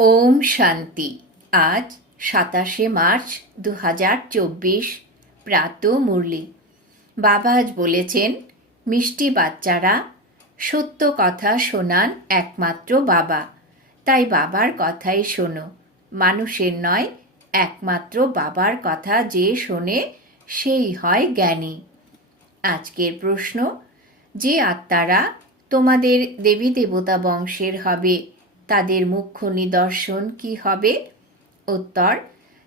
ওম শান্তি। আজ সাতাশে মার্চ দু হাজার চব্বিশ, প্রাত মুরলি। বাবা আজ বলেছেন, মিষ্টি বাচ্চারা, সত্য কথা শোনান একমাত্র বাবা। তাই বাবার কথাই শোনো। মানুষের নয়, একমাত্র বাবার কথা যে শোনে, সেই হয় জ্ঞানী। আজকের প্রশ্ন, যে আত্মারা তোমাদের দেবী দেবতা বংশের হবে তাদের মুখ্য নিদর্শন কি হবে? উত্তর,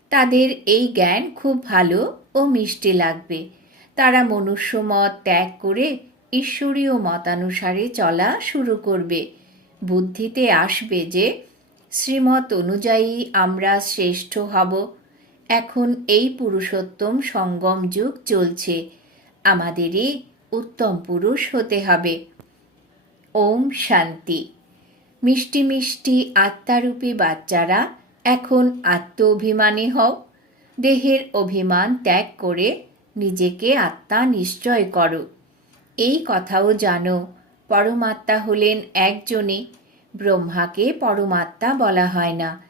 তাদের এই জ্ঞান খুব ভালো ও মিষ্টি লাগবে। তারা মনুষ্য মত ত্যাগ করে ঈশ্বরীয় মতানুসারে চলা শুরু করবে। বুদ্ধিতে আসবে যে, শ্রীমত অনুযায়ী আমরা শ্রেষ্ঠ হব। এখন এই পুরুষোত্তম সঙ্গম যুগ চলছে। আমাদেরই উত্তম পুরুষ হতে হবে। ওম শান্তি। মিষ্টি মিষ্টি আত্মারূপী বাচ্চারা এখন আত্ম অভিমানী হও। দেহের অভিমান ত্যাগ করে নিজেকে আত্মা নিশ্চয় করো। এই কথাও জানো, পরমাত্মা হলেন একজনে। ব্রহ্মাকে পরমাত্মা বলা হয় না।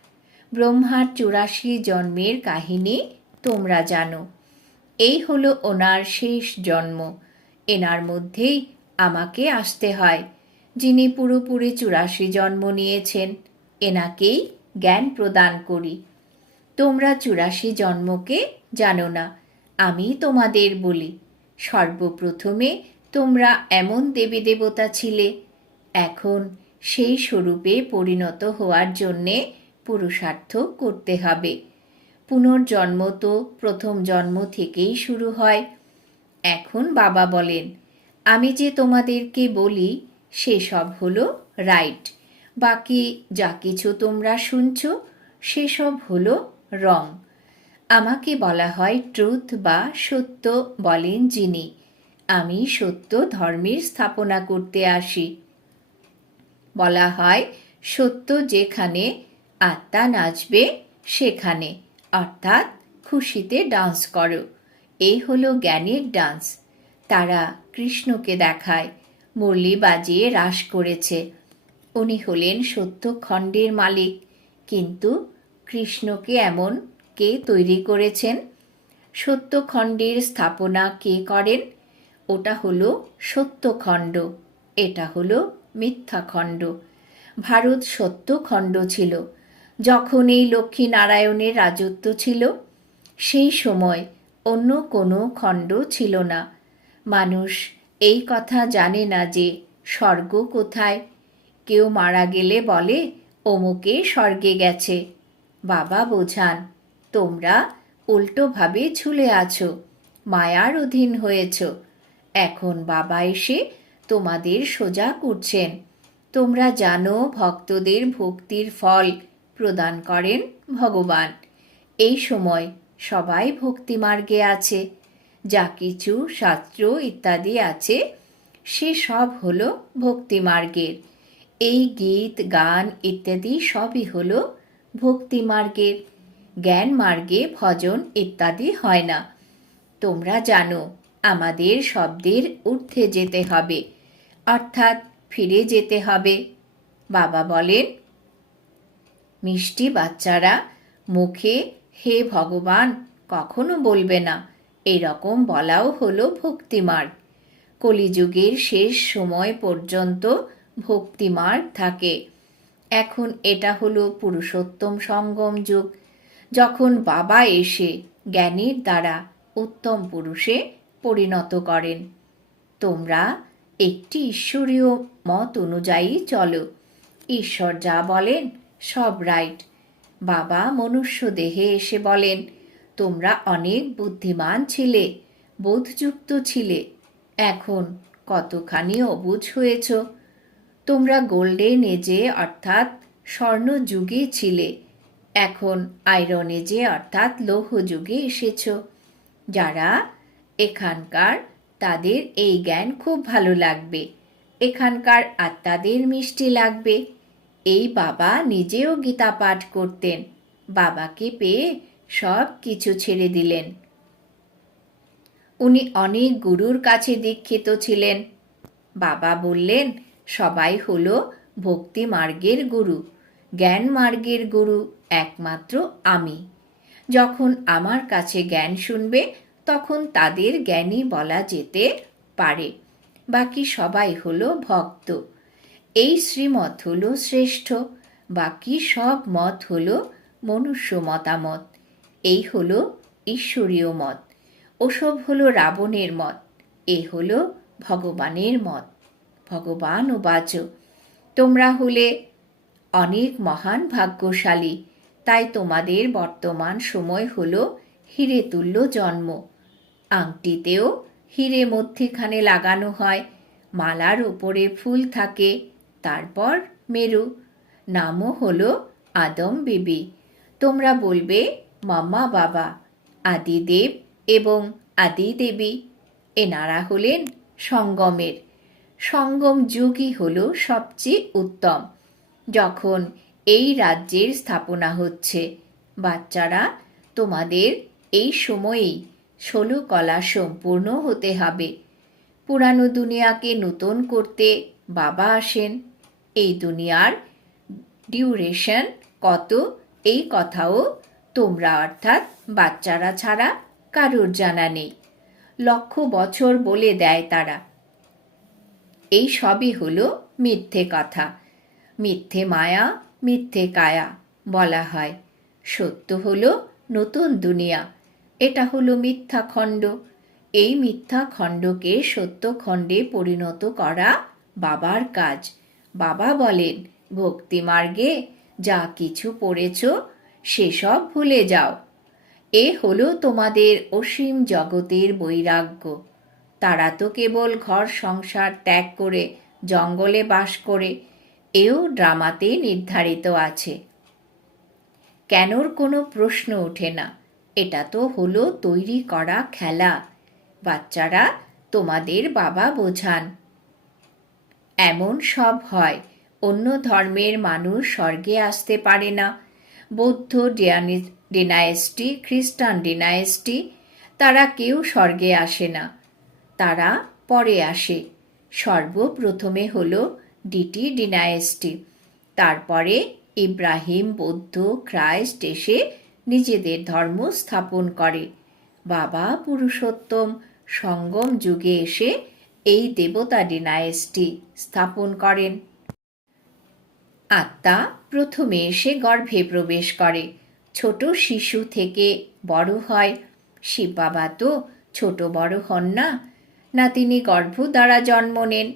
ব্রহ্মার চুরাশি জন্মের কাহিনী তোমরা জানো। এই হলো ওনার শেষ জন্ম। এনার মধ্যেই আমাকে আসতে হয়। যিনি পুরোপুরি চুরাশি জন্ম নিয়েছেন, এনাকেই জ্ঞান প্রদান করি। তোমরা চুরাশি জন্মকে জানো না, আমি তোমাদের বলি। সর্বপ্রথমে তোমরা এমন দেবী দেবতা ছিলে, এখন সেই স্বরূপে পরিণত হওয়ার জন্যে পুরুষার্থ করতে হবে। পুনর্জন্ম তো প্রথম জন্ম থেকেই শুরু হয়। এখন বাবা বলেন, আমি যে তোমাদেরকে বলি সেসব হলো রাইট। বাকি যা কিছু তোমরা শুনছ, সেসব হলো রং। আমাকে বলা হয় ট্রুথ বা সত্য বলেন যিনি। আমি সত্য ধর্মের স্থাপনা করতে আসি। বলা হয় সত্য যেখানে আত্মা নাচবে, সেখানে। অর্থাৎ খুশিতে ডান্স করো। এই হলো জ্ঞানের ডান্স। তারা কৃষ্ণকে দেখায়। মুরলি বাজিয়ে হ্রাস করেছে। উনি হলেন সত্যখণ্ডের মালিক। কিন্তু কৃষ্ণকে এমন কে তৈরি করেছেন? সত্যখণ্ডের স্থাপনা কে করেন? ওটা হলো সত্যখণ্ড এটা হলো মিথ্যাখণ্ড ভারত সত্যখণ্ড ছিল। যখন এই লক্ষ্মী নারায়ণের রাজত্ব ছিল, সেই সময় অন্য কোনো খণ্ড ছিল না। মানুষ এই কথা জানে না যে স্বর্গ কোথায়। কেউ মারা গেলে বলে, অমুকে স্বর্গে গেছে। বাবা বোঝান, তোমরা উল্টোভাবে ঝুলে আছো, মায়ার অধীন হয়েছ। এখন বাবা এসে তোমাদের সোজা করছেন। তোমরা জানো ভক্তদের ভক্তির ফল প্রদান করেন ভগবান। এই সময় সবাই ভক্তিমার্গে আছে। যা কিছু শাস্ত্র ইত্যাদি আছে, সে সব হলো ভক্তি মার্গের। এই গীত, গান ইত্যাদি সবই হল ভক্তি মার্গের। জ্ঞান মার্গে ভজন ইত্যাদি হয় না। তোমরা জানো, আমাদের শব্দের ঊর্ধ্বে যেতে হবে, অর্থাৎ ফিরে যেতে হবে। বাবা বলেন, মিষ্টি বাচ্চারা, মুখে হে ভগবান, কখনো বলবে না। এরকম বলাও হলো ভক্তিমার্গ কলিযুগের শেষ সময় পর্যন্ত ভক্তিমার্গ থাকে। এখন এটা হলো পুরুষোত্তম সঙ্গম যুগ। যখন বাবা এসে জ্ঞানীর দ্বারা উত্তম পুরুষে পরিণত করেন। তোমরা একটি ঈশ্বরীয় মত অনুযায়ী চলো। ঈশ্বর যা বলেন সব রাইট। বাবা মনুষ্য দেহে এসে বলেন তোমরা অনেক বুদ্ধিমান ছিলে, বোধযুক্ত ছিলে। এখন কতখানি অবুঝ হয়েছ? তোমরা গোল্ডেন এজে অর্থাৎ স্বর্ণ যুগে ছিলে। এখন আয়রন এজে অর্থাৎ লৌহ যুগে এসেছ। যারা এখানকার, তাদের এই জ্ঞান খুব ভালো লাগবে। এখানকার আত্মাদের মিষ্টি লাগবে। এই বাবা নিজেও গীতা পাঠ করতেন। বাবাকে পেয়ে সব কিছু ছেড়ে দিলেন। উনি অনেক গুরুর কাছে দীক্ষিত ছিলেন। বাবা বললেন, সবাই হল ভক্তি মার্গের গুরু, জ্ঞান মার্গের গুরু একমাত্র আমি। যখন আমার কাছে জ্ঞান শুনবে, তখন তাদের জ্ঞানী বলা যেতে পারে। বাকি সবাই হলো ভক্ত। এই শ্রীমত হলো শ্রেষ্ঠ, বাকি সব মত হলো মনুষ্য মতামত। এই হল ঈশ্বরীয় মত। ওসব হলো রাবণের মত, এ হল ভগবানের মত। ভগবান ও বাচ তোমরা হলে অনেক মহান ভাগ্যশালী, তাই তোমাদের বর্তমান সময় হল হিরে তুল্য জন্ম। আংটিতেও হিরে মধ্যেখানে লাগানো হয়, মালার ওপরে ফুল থাকে, তারপর মেরু। নামও হলো আদম বিবি। তোমরা বলবে মাম্মা বাবা, আদিদেব এবং আদি দেবী এনারা হলেন সঙ্গমের। সঙ্গম যুগই হল সবচেয়ে উত্তম, যখন এই রাজ্যের স্থাপনা হচ্ছে। বাচ্চারা, তোমাদের এই সময়েই ষোলো কলা সম্পূর্ণ হতে হবে। পুরানো দুনিয়াকে নতুন করতে বাবা আসেন। এই দুনিয়ার ডিউরেশন কত? এই কথাও তোমরা অর্থাৎ বাচ্চারা ছাড়া কারোর জানা নেই। লক্ষ বছর বলে দেয় তারা। এই সবই হলো মিথ্যে কথা। মিথ্যে মায়া, মিথ্যে কায়া বলা হয়। সত্য হলো নতুন দুনিয়া। এটা হলো মিথ্যা খণ্ড। এই মিথ্যা খণ্ডকে সত্য খণ্ডে পরিণত করা বাবার কাজ। বাবা বলেন, ভক্তি মার্গে যা কিছু পড়েছ সেসব ভুলে যাও। এ হলো তোমাদের অসীম জগতের বৈরাগ্য। তারা তো কেবল ঘর সংসার ত্যাগ করে, জঙ্গলে বাস করে, এও ড্রামাতে নির্ধারিত আছে। কেনর কোনো প্রশ্ন ওঠে না, এটা তো হলো তৈরি করা খেলা। বাচ্চারা তোমাদের বাবা বোঝান। এমন সব হয়, অন্য ধর্মের মানুষ স্বর্গে আসতে পারে না। বৌদ্ধ ডিনায়েস্টি খ্রিস্টান ডিনায়েস্টি তারা কেউ স্বর্গে আসে না। তারা পরে আসে। সর্বপ্রথমে হল ডিটি ডিনায়েস্টি তারপরে ইব্রাহিম বৌদ্ধ খ্রাইস্ট এসে নিজেদের ধর্ম স্থাপন করে। বাবা পুরুষোত্তম সঙ্গম যুগে এসে এই দেবতা ডিনায়েস্টি স্থাপন করেন। আত্মা প্রথমে এসে গর্ভে প্রবেশ করে। ছোট শিশু থেকে বড় হয়। শিব বাবা তো ছোট বড় হন না না তিনি গর্ভ দ্বারা জন্ম নেন।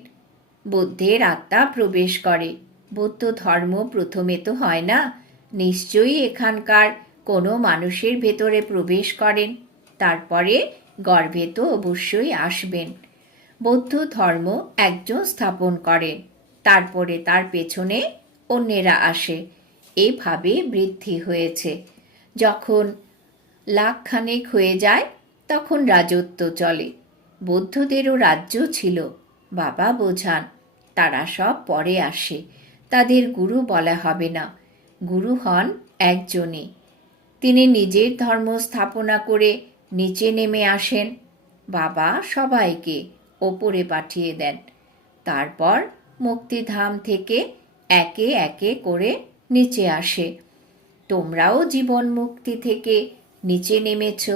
বুদ্ধের আত্মা প্রবেশ করে। বৌদ্ধ ধর্ম প্রথমে তো হয় না, নিশ্চয়ই এখানকার কোনো মানুষের ভেতরে প্রবেশ করেন, তারপরে গর্ভে তো অবশ্যই আসবেন। বৌদ্ধ ধর্ম একজন স্থাপন করেন, তারপরে তার পেছনে অন্যেরা আসে। এভাবে বৃদ্ধি হয়েছে। যখন লাখখানেক হয়ে যায়, তখন রাজত্ব চলে। বৌদ্ধদেরও রাজ্য ছিল। বাবা বোঝান, তারা সব পরে আসে। তাদের গুরু বলা হবে না। গুরু হন একজনই। তিনি নিজের ধর্ম স্থাপনা করে নিচে নেমে আসেন। বাবা সবাইকে ওপরে পাঠিয়ে দেন। তারপর মুক্তিধাম থেকে একে একে করে নিচে আসে। তোমরাও জীবন মুক্তি থেকে নিচে নেমেছ।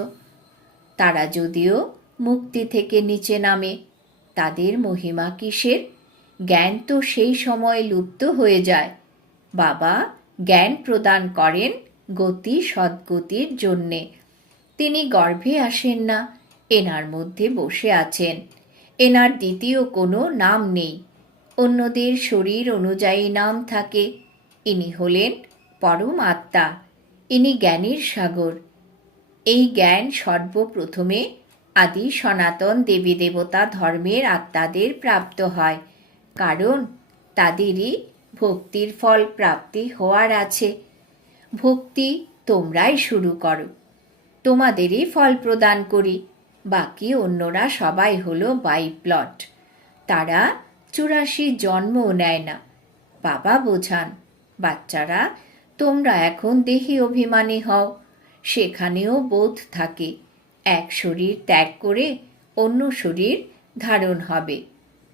তারা যদিও মুক্তি থেকে নিচে নামে, তাদের মহিমা কিসের? জ্ঞান তো সেই সময় লুপ্ত হয়ে যায়। বাবা জ্ঞান প্রদান করেন গতি সদ্গতির জন্যে। তিনি গর্ভে আসেন না, এনার মধ্যে বসে আছেন। এনার দ্বিতীয় কোনো নাম নেই। অন্যদের শরীর অনুযায়ী নাম থাকে। ইনি হলেন পরম আত্মা ইনি জ্ঞানের সাগর। এই জ্ঞান সর্বপ্রথমে আদি সনাতন দেবী দেবতা ধর্মের আত্মাদের প্রাপ্ত হয়। কারণ তাদেরই ভক্তির ফল প্রাপ্তি হওয়ার আছে। ভক্তি তোমরাই শুরু করো। তোমাদেরই ফল প্রদান করি। বাকি অন্যরা সবাই হলো বাই প্লট তারা চুরাশি জন্মও নেয় না। বাবা বোঝান, বাচ্চারা, তোমরা এখন দেহি অভিমানী হও। সেখানেও বোধ থাকে, এক শরীর ত্যাগ করে অন্য শরীর ধারণ হবে।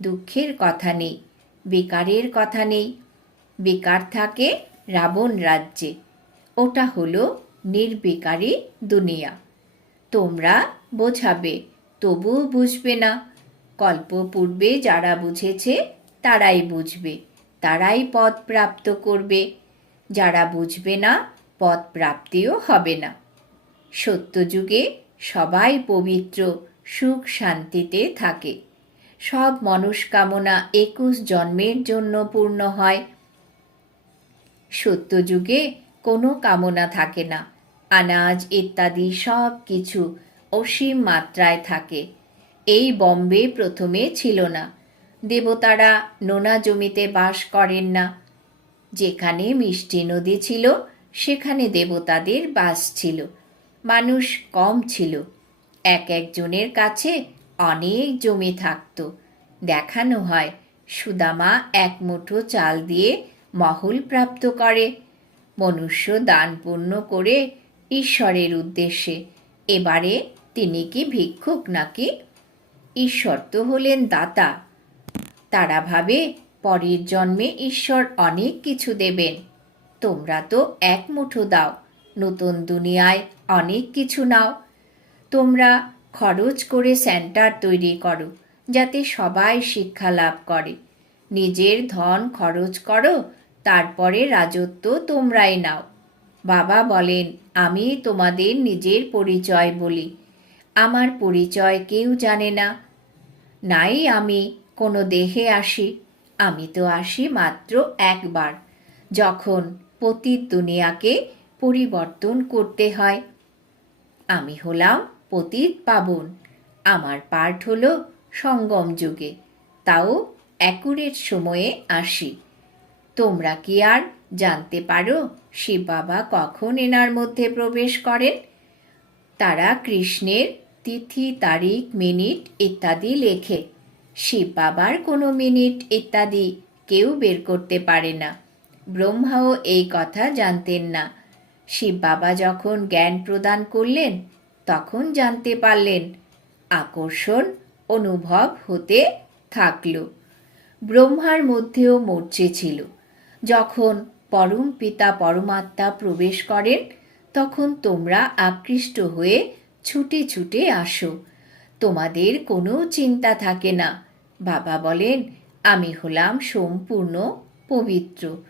দুঃখের কথা নেই, বেকারের কথা নেই। বেকার থাকে রাবণ রাজ্যে। ওটা হলো নির্বিকারী দুনিয়া। তোমরা বোঝাবে, তবুও বুঝবে না। কল্পপূর্বে যারা বুঝেছে তারাই বুঝবে, তারাই পদ প্রাপ্ত করবে। যারা বুঝবে না পদ প্রাপ্তিও হবে না। সত্যযুগে সবাই পবিত্র, সুখ শান্তিতে থাকে। সব মনস্কামনা একুশ জন্মের জন্য পূর্ণ হয়। সত্যযুগে কোনো কামনা থাকে না। আনাজ, ইত্যাদি সব কিছু অসীম মাত্রায় থাকে। এই বম্বে প্রথমে ছিল না। দেবতারা নোনা জমিতে বাস করেন না। যেখানে মিষ্টি নদী ছিল, সেখানে দেবতাদের বাস ছিল। মানুষ কম ছিল। এক একজনের কাছে অনেক জমি থাকত। দেখানো হয়, সুদামা এক মুঠো চাল দিয়ে মহল প্রাপ্ত করে। মনুষ্য দান পূর্ণ করে ঈশ্বরের উদ্দেশ্যে। এবারে তিনি কি ভিক্ষুক নাকি ঈশ্বর তো হলেন দাতা। তারা ভাবে, পরের জন্মে ঈশ্বর অনেক কিছু দেবেন। তোমরা তো এক মুঠো দাও, নতুন দুনিয়ায় অনেক কিছু নাও। তোমরা খরচ করে সেন্টার তৈরি করো, যাতে সবাই শিক্ষা লাভ করে। নিজের ধন খরচ করো, তারপরে রাজত্ব তোমরাই নাও। বাবা বলেন, আমি তোমাদের নিজের পরিচয় বলি। আমার পরিচয় কেউ জানে না। নাই আমি, কোনো দেহে আসি। আমি তো আসি মাত্র একবার, যখন পতিত দুনিয়াকে পরিবর্তন করতে হয়। আমি হলাম পতিত পাবন। আমার পাঠ হলো সঙ্গম যুগে। তাও অ্যাকুরেট সময়ে আসি। তোমরা কি আর জানতে পারো শিব বাবা কখন এনার মধ্যে প্রবেশ করেন? তারা কৃষ্ণের তিথি, তারিখ, মিনিট ইত্যাদি লেখে। শিব বাবার কোনো মিনিট ইত্যাদি কেউ বের করতে পারে না। ব্রহ্মাও এই কথা জানতেন না। শিব বাবা যখন জ্ঞান প্রদান করলেন, তখন জানতে পারলেন, আকর্ষণ অনুভব হতে থাকল। ব্রহ্মার মধ্যেও মরচে ছিল। যখন পরম পিতা পরমাত্মা প্রবেশ করেন, তখন তোমরা আকৃষ্ট হয়ে ছুটে ছুটে আসো। তোমাদের কোনো চিন্তা থাকে না। বাবা বলেন, আমি হলাম সম্পূর্ণ পবিত্র।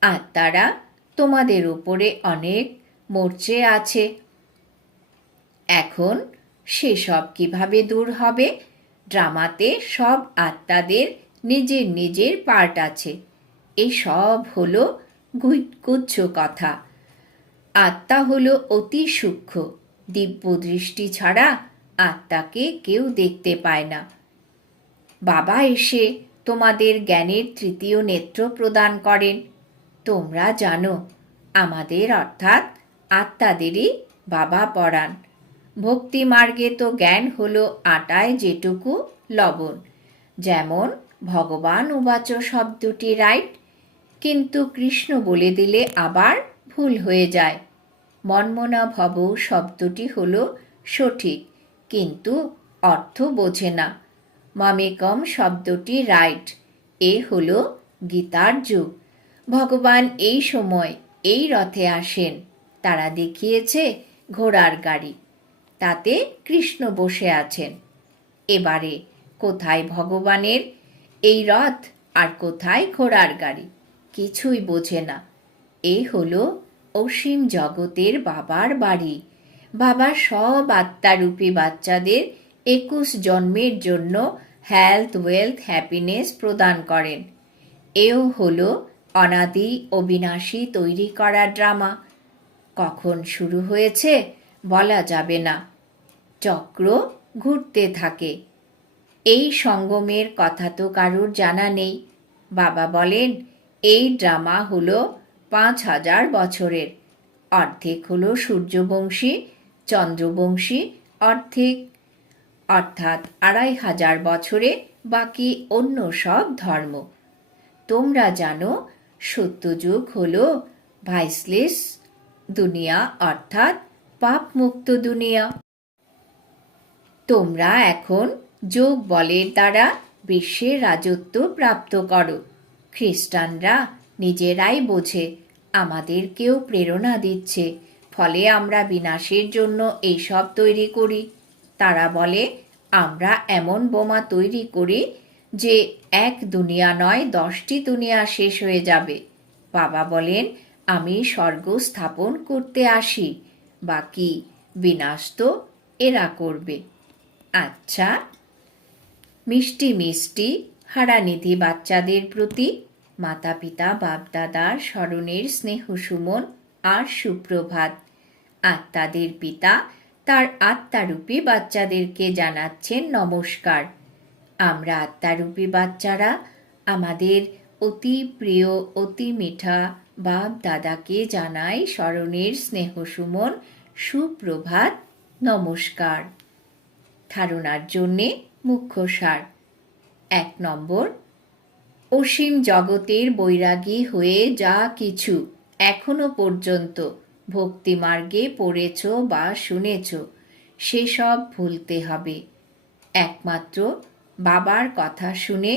আত্মারা তোমাদের ওপরে অনেক মরচে আছে। এখন সেসব কীভাবে দূর হবে? ড্রামাতে সব আত্মাদের নিজের নিজের পার্ট আছে। এই সব হলো গুচ্ছ কথা। আত্মা হলো অতি সূক্ষ্ম। দিব্য দৃষ্টি ছাড়া আত্মাকে কেউ দেখতে পায় না। বাবা এসে তোমাদের জ্ঞানের তৃতীয় নেত্র প্রদান করেন। তোমরা জানো, আমাদের অর্থাৎ আত্মাদেরই বাবা পড়ান ভক্তি মার্গে তো জ্ঞান হলো আটায় যেটুকু লবণ। যেমন ভগবান উবাচ শব্দটি রাইট, কিন্তু কৃষ্ণ বলে দিলে আবার ভুল হয়ে যায়। মনমনা ভব শব্দটি হল সঠিক, কিন্তু অর্থ বোঝে না। মামেকম শব্দটি রাইট, এ হল গীতার যুগ। ভগবান এই সময় এই রথে আসেন। তারা দেখিয়েছে ঘোড়ার গাড়ি। তাতে কৃষ্ণ বসে আছেন। এবারে কোথায় ভগবানের এই রথ আর কোথায় ঘোড়ার গাড়ি? কিছুই বোঝে না। এ হলো অসীম জগতের বাবার বাড়ি। বাবা সব আত্মারূপী বাচ্চাদের একুশ জন্মের জন্য হেলথ ওয়েলথ হ্যাপিনেস প্রদান করেন। এও হলো অনাদি অবিনাশী তৈরি করা ড্রামা। কখন শুরু হয়েছে বলা যাবে না। চক্র ঘুরতে থাকে। এই সঙ্গমের কথা তো কারুর জানা নেই। বাবা বলেন, এই ড্রামা হলো পাঁচ হাজার বছরের। অর্ধেক হল সূর্যবংশী, চন্দ্রবংশী অর্ধেক। অর্থাৎ আড়াই হাজার বছরে বাকি অন্য সব ধর্ম। তোমরা জানো, সত্যযুগ হল ভাইসলেস দুনিয়া অর্থাৎ পাপ মুক্ত দুনিয়া। তোমরা এখন যোগ বলের দ্বারা বিশ্বের রাজত্ব প্রাপ্ত করো। খ্রিস্টানরা নিজেরাই বোঝে আমাদেরকেও প্রেরণা দিচ্ছে। ফলে আমরা বিনাশের জন্য এইসব তৈরি করি। তারা বলে, আমরা এমন বোমা তৈরি করি যে এক দুনিয়া নয়, দশটি দুনিয়া শেষ হয়ে যাবে। বাবা বলেন, আমি স্বর্গ স্থাপন করতে আসি, বাকি বিনাশ তো এরা করবে। আচ্ছা মিষ্টি মিষ্টি হারানিধি বাচ্চাদের প্রতি মাতা পিতা বাপদাদার স্মরণের স্নেহ সুমন আর সুপ্রভাত। আত্মাদের পিতা, তার আত্মারূপী বাচ্চাদেরকে জানাচ্ছেন নমস্কার। আমরা আত্মারূপী বাচ্চারা আমাদের অতি প্রিয়, অতি মিঠা বাপ দাদাকে জানাই স্মরণের স্নেহ সুমন, সুপ্রভাত, নমস্কার। ধারণার জন্যে মুখ্য সার। এক নম্বর অসীম জগতের বৈরাগী হয়ে যা কিছু এখনও পর্যন্ত ভক্তিমার্গে পড়েছ বা শুনেছ, সেসব ভুলতে হবে। একমাত্র বাবার কথা শুনে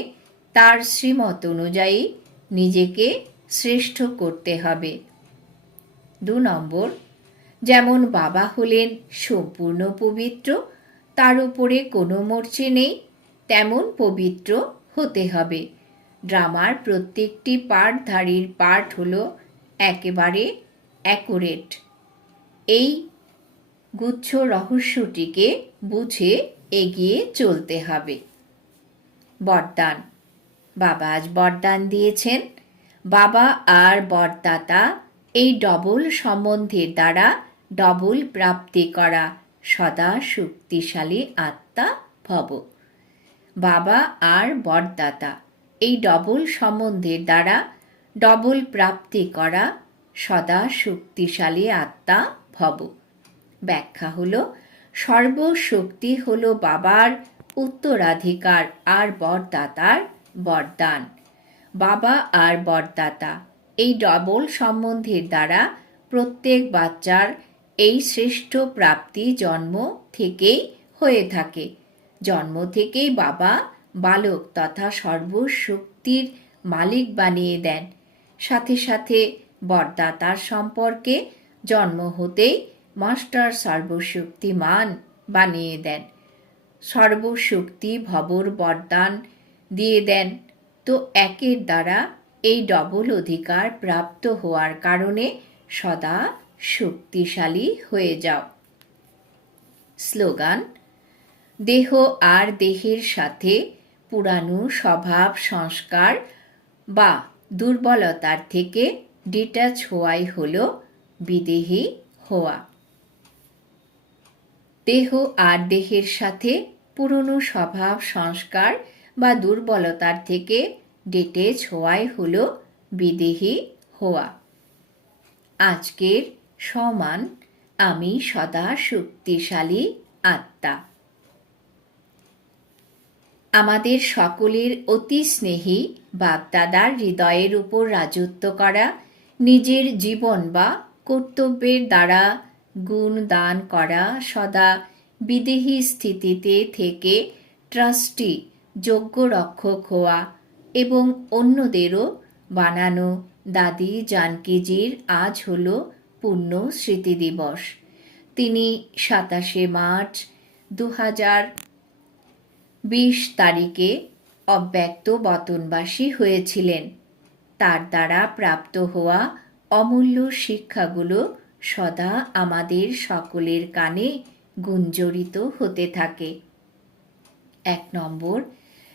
তার শ্রীমত অনুযায়ী নিজেকে শ্রেষ্ঠ করতে হবে। দু নম্বর, যেমন বাবা হলেন সম্পূর্ণ পবিত্র, তার উপরে কোনো মরচে নেই, তেমন পবিত্র হতে হবে। ড্রামার প্রত্যেকটি পাঠধারীর পাঠ হল একেবারে অ্যাকুরেট। এই গুচ্ছ রহস্যটিকে বুঝে এগিয়ে চলতে হবে। বরদান। বাবা আজ বরদান দিয়েছেন। বাবা আর বরদাতা এই ডবল সম্বন্ধের দ্বারা ডবল প্রাপ্তি করা সদা শক্তিশালী আত্মা ভব। বাবা আর বরদাতা এই ডবল সম্বন্ধের দ্বারা ডবল প্রাপ্তি করা সদা শক্তিশালী আত্মা ভব। ব্যাখ্যা হল, সর্বশক্তি হল বাবার উত্তরাধিকার আর বরদাতার বরদান। বাবা আর বরদাতা। এই ডবল সম্বন্ধের দ্বারা প্রত্যেক বাচ্চার এই শ্রেষ্ঠ প্রাপ্তি জন্ম থেকেই হয়ে থাকে। জন্ম থেকেই বাবা বালক তথা সর্বশক্তির মালিক বানিয়ে দেন। সাথে সাথে বরদাতার সম্পর্কে জন্ম হতেই মাস্টার সর্বশক্তিমান বানিয়ে দেন। সর্বশক্তি ভবর বরদান দিয়ে দেন। তো একের দ্বারা এই ডবল অধিকার প্রাপ্ত হওয়ার কারণে সদা শক্তিশালী হয়ে যাও। স্লোগান, দেহ আর দেহের সাথে পুরানো স্বভাব, সংস্কার বা দুর্বলতার থেকে ডিটাচ হওয়াই হল বিদেহী হওয়া। দেহ আর দেহের সাথে পুরনো স্বভাব, সংস্কার বা দুর্বলতার থেকে ডিটেচ হওয়াই হল বিদেহী হওয়া। আজকের সমান আমি সদা শক্তিশালী আত্মা। আমাদের সকলের অতি স্নেহী বাপদাদার হৃদয়ের উপর রাজত্ব করা, নিজের জীবন বা কর্তব্যের দ্বারা গুণ দান করা সদা বিদেহী স্থিতিতে থেকে ট্রাস্টি, যোগ্য রক্ষক হওয়া এবং অন্যদেরও বানানো দাদি জানকিজির আজ হল পূর্ণ স্মৃতি দিবস। তিনি সাতাশে মার্চ দু হাজার বিশ তারিখে অব্যক্ত বতনবাসী হয়েছিলেন। তার দ্বারা প্রাপ্ত হওয়া অমূল্য শিক্ষাগুলো সদা আমাদের সকলের কানে গুঞ্জরিত হতে থাকে। এক নম্বর,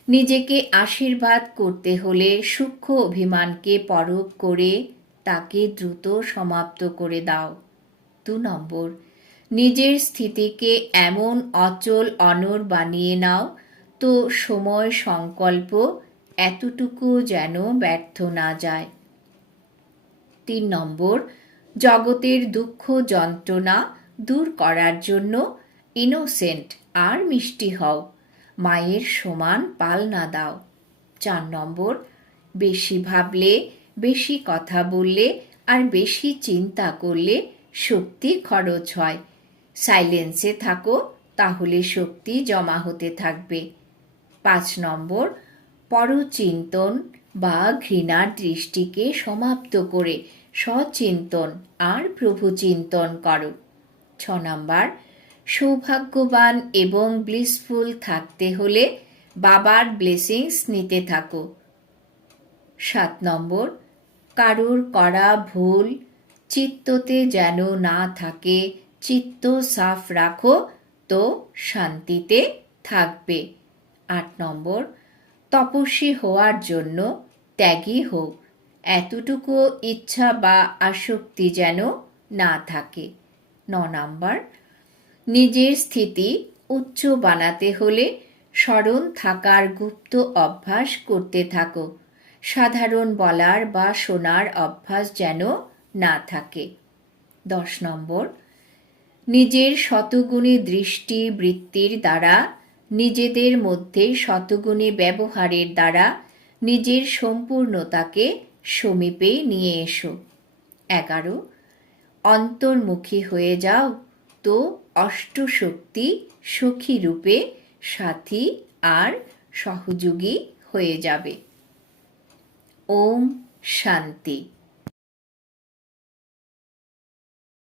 নিজেকে আশীর্বাদ করতে হলে সূক্ষ্ম অভিমানকে পরখ করে তাকে দ্রুত সমাপ্ত করে দাও। দু নম্বর, নিজের স্থিতিকে এমন অচল অনর বানিয়ে নাও তো সময় সংকল্প এতটুকু যেন ব্যর্থ না যায়। তিন নম্বর, জগতের দুঃখ যন্ত্রণা দূর করার জন্য ইনোসেন্ট আর মিষ্টি হও। মায়ের সমান পাল না দাও। চার নম্বর, বেশি ভাবলে, বেশি কথা বললে আর বেশি চিন্তা করলে শক্তি খরচ হয়। সাইলেন্সে থাকো, তাহলে শক্তি জমা হতে থাকবে। পাঁচ নম্বর, পরচিন্তন বা ঘৃণার দৃষ্টিকে সমাপ্ত করে সচিন্তন আর প্রভু চিন্তন করো। ছ নম্বর, সৌভাগ্যবান এবং ব্লিসফুল থাকতে হলে বাবার ব্লেসিংস নিতে থাকো। সাত নম্বর, কারুর করা ভুল চিত্ততে যেন না থাকে, চিত্ত সাফ রাখো তো শান্তিতে থাকবে। আট নম্বর, তপস্বী হওয়ার জন্য ত্যাগী হোক এতটুকু ইচ্ছা বা আসক্তি যেন না থাকে। ন নম্বর, নিজের স্থিতি উচ্চ বানাতে হলে স্মরণ থাকার গুপ্ত অভ্যাস করতে থাকো। সাধারণ বলার বা শোনার অভ্যাস যেন না থাকে। দশ নম্বর, নিজের শতগুণী দৃষ্টি বৃত্তির দ্বারা নিজেদের মধ্যে শতগুণে ব্যবহারের দ্বারা নিজের সম্পূর্ণতাকে সমীপে নিয়ে এসো। এগারো, অন্তর্মুখী হয়ে যাও তো অষ্টশক্তি সখী রূপে সাথী আর সহযোগী হয়ে যাবে। ওম শান্তি।